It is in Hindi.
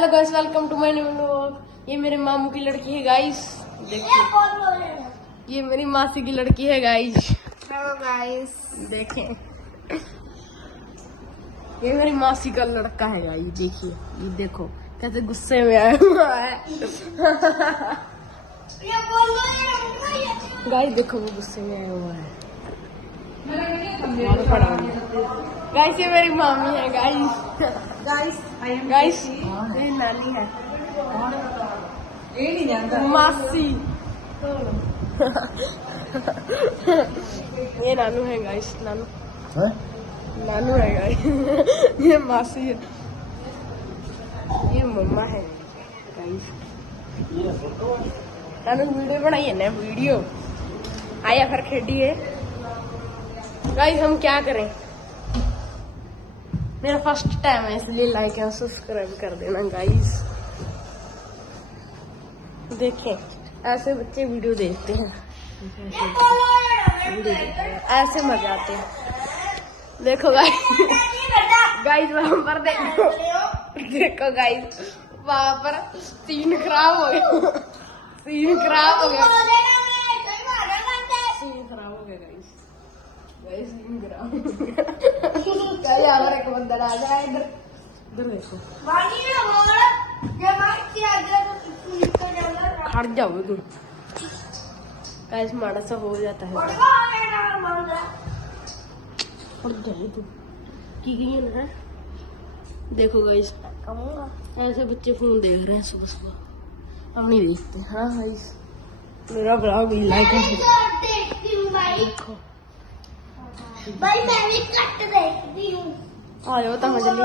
Hello guys, welcome to my new vlog. ये मेरे मामू की लड़की है गाइस, देखिए। ये मेरी मासी की लड़की है गाइस। हेलो गाइस, देखें, ये मेरी मासी का लड़का है गाइस। देखिए, ये देखो कैसे गुस्से में आया हुआ है। गाइस देखो, वो गुस्से में आया हुआ है। गाइस ये मेरी मामी है गाइस। गाइस ये नानी है, मासी। ये नानू है गाइस, नानू है गाइस। ये मासी है, ये मम्मा है गाइस। नानू वीडियो बनाई है ना, वीडियो आया फिर खेडिए गाइस। हम क्या करें, मेरा फर्स्ट टाइम है इसलिए लाइक एंड सब्सक्राइब कर देना गाइस। देखें, ऐसे बच्चे वीडियो देखते हैं, ऐसे मजा आते हैं। देखो गाइस वहां पर देखो गाइस, वहां पर सीन खराब हो गया। सीन खराब हो गया गाइस, सीन खराब हो गया। यार एक बंदा आ जाए इधर, इधर देखो। खड़ जाओ तुम गाइस, माड़ा सा हो जाता है। खड़ जाओ तुम की गई है। देखो गाइस, ऐसे बच्चे फोन देख रहे हैं सुबह सुबह, हम नहीं देखते। हाँ गाइस, मेरा ब्लॉग भी लाइक देखो भाई, मैं भी कट देखती हूँ। आ जाओ तहाँ जल्दी,